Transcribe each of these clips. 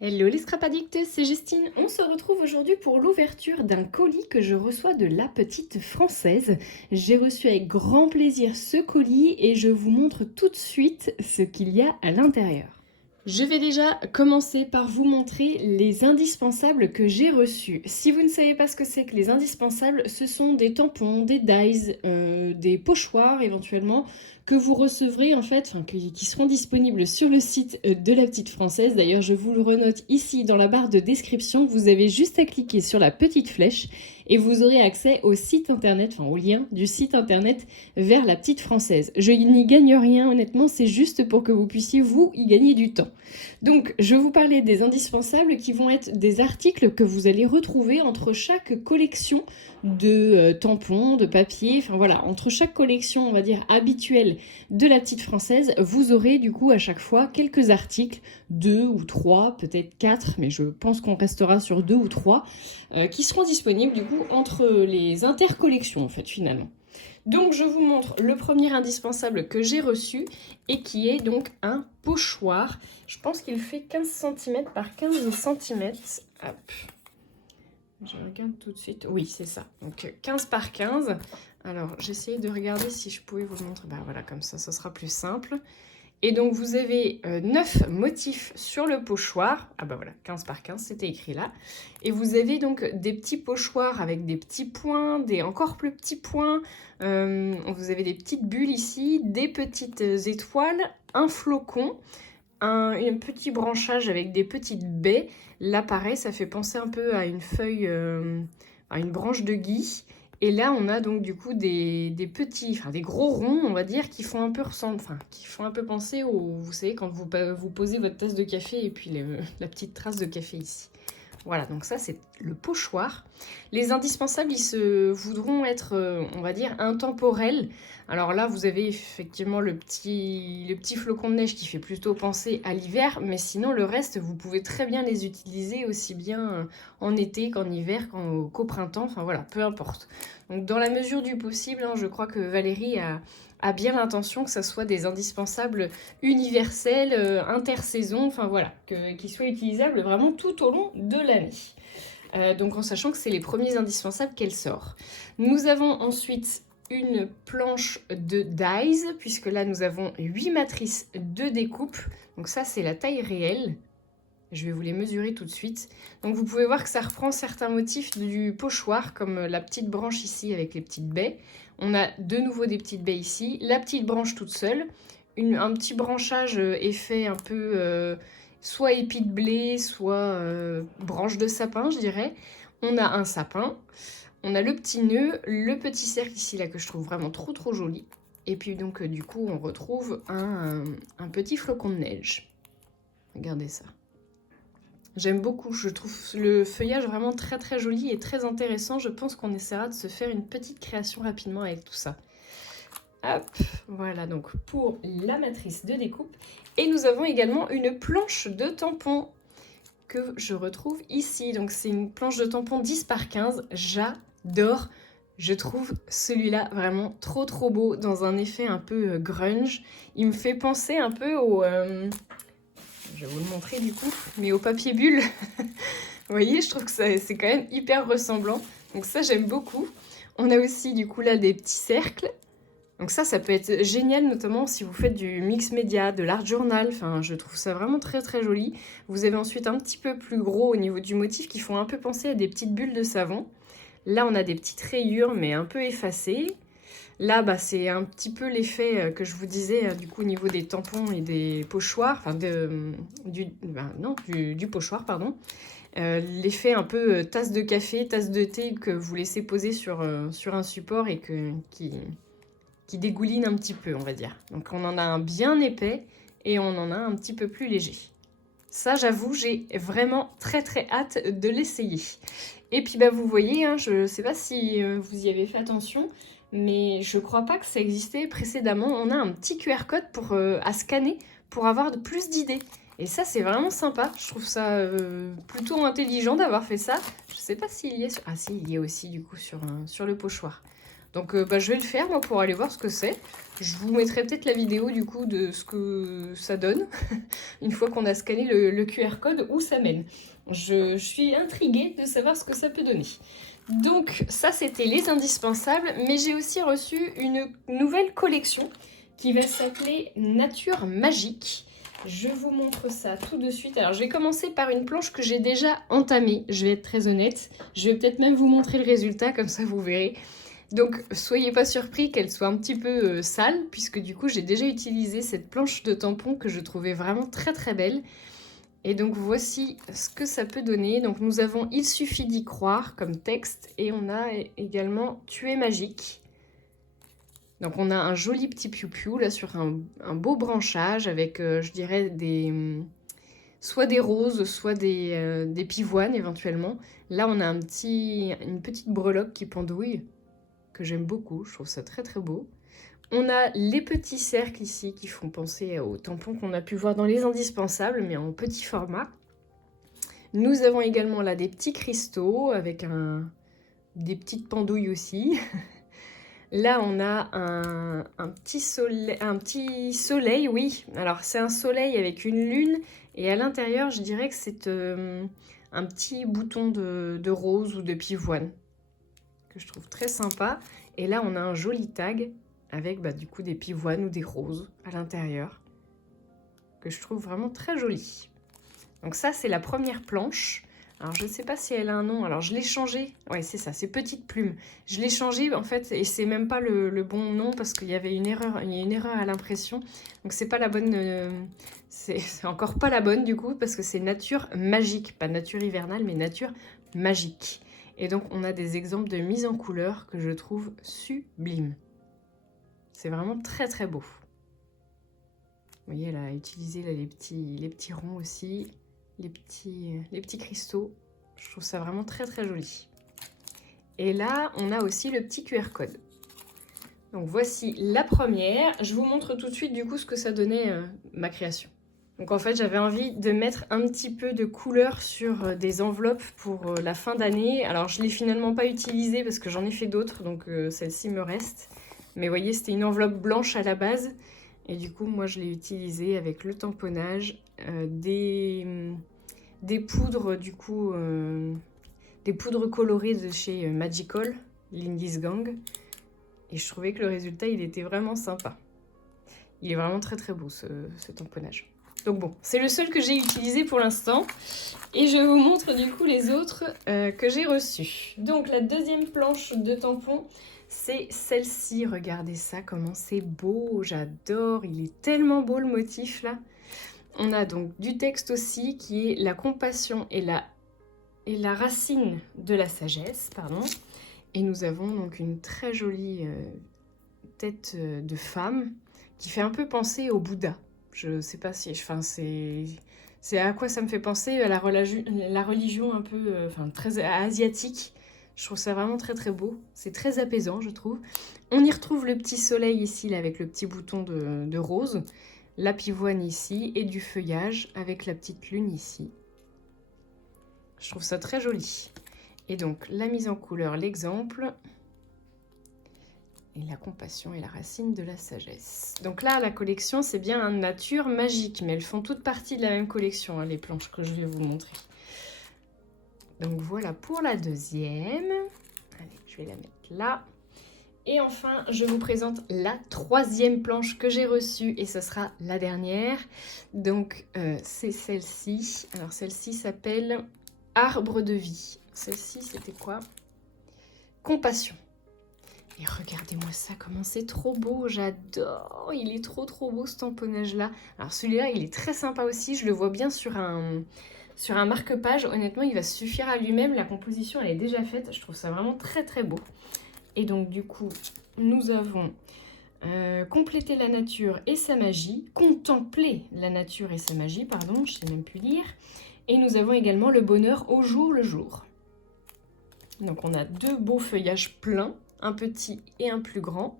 Hello les Scrap Addicts, c'est Justine. On se retrouve aujourd'hui pour l'ouverture d'un colis que je reçois de La Petite Française. J'ai reçu avec grand plaisir ce colis et je vous montre tout de suite ce qu'il y a à l'intérieur. Je vais déjà commencer par vous montrer les indispensables que j'ai reçus. Si vous ne savez pas ce que c'est que les indispensables, ce sont des tampons, des dies, des pochoirs éventuellement, que vous recevrez en fait, qui seront disponibles sur le site de La Petite Française. D'ailleurs, je vous le renote ici dans la barre de description. Vous avez juste à cliquer sur la petite flèche et vous aurez accès au site internet, au lien du site internet vers La Petite Française. Je n'y gagne rien, honnêtement, c'est juste pour que vous puissiez vous y gagner du temps. Donc, je vous parlais des indispensables qui vont être des articles que vous allez retrouver entre chaque collection de tampons, de papier, entre chaque collection, on va dire, habituelle de La Petite Française, vous aurez du coup à chaque fois quelques articles, 2 ou 3, peut-être 4, mais je pense qu'on restera sur 2 ou 3, qui seront disponibles du coup entre les intercollections en fait finalement. Donc je vous montre le premier indispensable que j'ai reçu et qui est donc un pochoir. Je pense qu'il fait 15 cm par 15 cm. Hop. Je regarde tout de suite. Oui, c'est ça. Donc 15 par 15. Alors j'essayais de regarder si je pouvais vous le montrer. Bah voilà, comme ça, ce sera plus simple. Et donc vous avez 9 motifs sur le pochoir. Ah bah voilà, 15 par 15, c'était écrit là. Et vous avez donc des petits pochoirs avec des petits points, des encore plus petits points. Vous avez des petites bulles ici, des petites étoiles, un flocon, un petit branchage avec des petites baies. Là pareil, ça fait penser un peu à une feuille, à une branche de gui. Et là, on a donc du coup des petits, des gros ronds, on va dire, qui font un peu qui font un peu penser au, vous savez, quand vous posez votre tasse de café et puis la petite trace de café ici. Voilà, donc ça c'est le pochoir. Les indispensables, ils se voudront être, on va dire, intemporels. Alors là, vous avez effectivement le petit flocon de neige qui fait plutôt penser à l'hiver, mais sinon le reste, vous pouvez très bien les utiliser aussi bien en été qu'en hiver, qu'au printemps, enfin voilà, peu importe. Donc dans la mesure du possible, je crois que Valérie a bien l'intention que ça soit des indispensables universels, intersaison, enfin voilà, qui soient utilisables vraiment tout au long de l'année. Donc en sachant que c'est les premiers indispensables qu'elle sort. Nous avons ensuite une planche de dies, puisque là nous avons 8 matrices de découpe. Donc ça c'est la taille réelle. Je vais vous les mesurer tout de suite. Donc vous pouvez voir que ça reprend certains motifs du pochoir, comme la petite branche ici avec les petites baies. On a de nouveau des petites baies ici, la petite branche toute seule, un petit branchage effet un peu soit épi de blé, soit branche de sapin, je dirais. On a un sapin, on a le petit nœud, le petit cercle ici là que je trouve vraiment trop joli. Et puis donc du coup on retrouve un petit flocon de neige. Regardez ça. J'aime beaucoup, je trouve le feuillage vraiment très joli et très intéressant. Je pense qu'on essaiera de se faire une petite création rapidement avec tout ça. Hop, voilà donc pour la matrice de découpe. Et nous avons également une planche de tampons que je retrouve ici. Donc c'est une planche de tampons 10 par 15. J'adore. Je trouve celui-là vraiment trop beau dans un effet un peu grunge. Il me fait penser un peu au... je vais vous le montrer du coup, mais au papier bulle. Vous voyez, je trouve que c'est quand même hyper ressemblant. Donc ça, j'aime beaucoup. On a aussi du coup là des petits cercles. Donc ça peut être génial, notamment si vous faites du mix média, de l'art journal. Enfin, je trouve ça vraiment très joli. Vous avez ensuite un petit peu plus gros au niveau du motif qui font un peu penser à des petites bulles de savon. Là, on a des petites rayures, mais un peu effacées. Là, c'est un petit peu l'effet que je vous disais du coup au niveau des tampons et des pochoirs, du pochoir, pardon. L'effet un peu tasse de café, tasse de thé que vous laissez poser sur un support et qui dégouline un petit peu, on va dire. Donc on en a un bien épais et on en a un petit peu plus léger. Ça, j'avoue, j'ai vraiment très hâte de l'essayer. Et puis vous voyez, je ne sais pas si vous y avez fait attention, mais je crois pas que ça existait précédemment. On a un petit QR code à scanner pour avoir plus d'idées. Et ça, c'est vraiment sympa. Je trouve ça plutôt intelligent d'avoir fait ça. Je sais pas s'il y est... Ah si, il y est aussi du coup sur le pochoir. Donc je vais le faire moi pour aller voir ce que c'est. Je vous mettrai peut-être la vidéo du coup de ce que ça donne, une fois qu'on a scanné le QR code, où ça mène. Je suis intriguée de savoir ce que ça peut donner. Donc ça c'était les indispensables, mais j'ai aussi reçu une nouvelle collection qui va s'appeler Nature Magique. Je vous montre ça tout de suite. Alors je vais commencer par une planche que j'ai déjà entamée, je vais être très honnête. Je vais peut-être même vous montrer le résultat, comme ça vous verrez. Donc soyez pas surpris qu'elle soit un petit peu sale, puisque du coup j'ai déjà utilisé cette planche de tampon que je trouvais vraiment très très belle. Et donc voici ce que ça peut donner. Donc nous avons Il suffit d'y croire comme texte, et on a également Tu es magique. Donc on a un joli petit piou-piou là sur un beau branchage avec je dirais soit des roses, soit des pivoines éventuellement. Là on a une petite breloque qui pendouille, que j'aime beaucoup, je trouve ça très très beau. On a les petits cercles ici qui font penser aux tampons qu'on a pu voir dans les indispensables, mais en petit format. Nous avons également là des petits cristaux avec des petites pendouilles aussi. Là, on a un petit soleil, oui. Alors, c'est un soleil avec une lune, et à l'intérieur, je dirais que c'est un petit bouton de rose ou de pivoine, que je trouve très sympa. Et là, on a un joli tag avec du coup des pivoines ou des roses à l'intérieur, que je trouve vraiment très joli. Donc ça, c'est la première planche. Alors, je ne sais pas si elle a un nom. Alors, je l'ai changé. Ouais, c'est ça, c'est Petite Plume. Je l'ai changé, en fait, et c'est même pas le bon nom parce qu'il y avait une erreur. Il y a une erreur à l'impression. Donc, c'est pas la bonne... c'est encore pas la bonne, du coup, parce que c'est Nature Magique. Pas Nature Hivernale, mais Nature Magique. Et donc, on a des exemples de mise en couleur que je trouve sublimes. C'est vraiment très, très beau. Vous voyez, elle a utilisé là, les petits ronds aussi. Les petits cristaux. Je trouve ça vraiment très très joli. Et là, on a aussi le petit QR code. Donc voici la première. Je vous montre tout de suite du coup ce que ça donnait ma création. Donc en fait, j'avais envie de mettre un petit peu de couleur sur des enveloppes pour la fin d'année. Alors je ne l'ai finalement pas utilisée parce que j'en ai fait d'autres, donc celle-ci me reste. Mais vous voyez, c'était une enveloppe blanche à la base. Et du coup, moi, je l'ai utilisée avec le tamponnage, des poudres, du coup, des poudres colorées de chez Magical, Lindy's Gang. Et je trouvais que le résultat, il était vraiment sympa. Il est vraiment très très beau, ce tamponnage. Donc bon, c'est le seul que j'ai utilisé pour l'instant. Et je vous montre du coup les autres que j'ai reçus. Donc la deuxième planche de tampon, c'est celle-ci. Regardez ça, comment c'est beau, j'adore. Il est tellement beau le motif là. On a donc du texte aussi qui est la compassion et la racine de la sagesse, pardon. Et nous avons donc une très jolie tête de femme qui fait un peu penser au Bouddha. Je sais pas si... Enfin, c'est à quoi ça me fait penser, à la religion un peu très asiatique. Je trouve ça vraiment très très beau. C'est très apaisant, je trouve. On y retrouve le petit soleil ici, là, avec le petit bouton de rose. La pivoine ici et du feuillage avec la petite lune ici. Je trouve ça très joli. Et donc, la mise en couleur, l'exemple. Et la compassion et la racine de la sagesse. Donc là, la collection, c'est bien un Nature Magique, mais elles font toutes partie de la même collection, hein, les planches que je vais vous montrer. Donc voilà pour la deuxième. Allez, je vais la mettre là. Et enfin, je vous présente la troisième planche que j'ai reçue, et ce sera la dernière. Donc, c'est celle-ci. Alors, celle-ci s'appelle Arbre de vie. Celle-ci, c'était quoi? Compassion. Et regardez-moi ça, comment c'est trop beau, j'adore. Il est trop trop beau ce tamponnage-là. Alors celui-là, il est très sympa aussi, je le vois bien sur un marque-page. Honnêtement, il va suffire à lui-même, la composition elle est déjà faite. Je trouve ça vraiment très très beau. Et donc du coup, nous avons complété la nature et sa magie, contempler la nature et sa magie, pardon, je sais même plus lire. Et nous avons également le bonheur au jour le jour. Donc on a deux beaux feuillages pleins, un petit et un plus grand.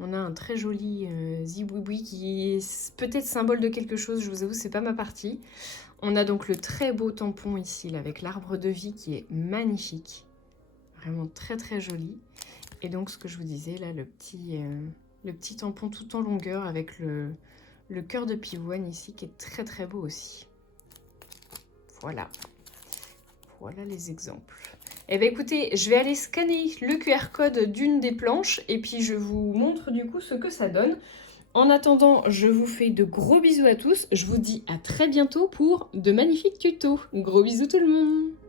On a un très joli ziboui qui est peut-être symbole de quelque chose, je vous avoue, c'est pas ma partie. On a donc le très beau tampon ici, là, avec l'arbre de vie qui est magnifique. Vraiment très très joli. Et donc ce que je vous disais là, le petit tampon tout en longueur avec le cœur de pivoine ici qui est très très beau aussi. Voilà. Voilà les exemples. Eh bien écoutez, je vais aller scanner le QR code d'une des planches et puis je vous montre du coup ce que ça donne. En attendant, je vous fais de gros bisous à tous. Je vous dis à très bientôt pour de magnifiques tutos. Gros bisous tout le monde!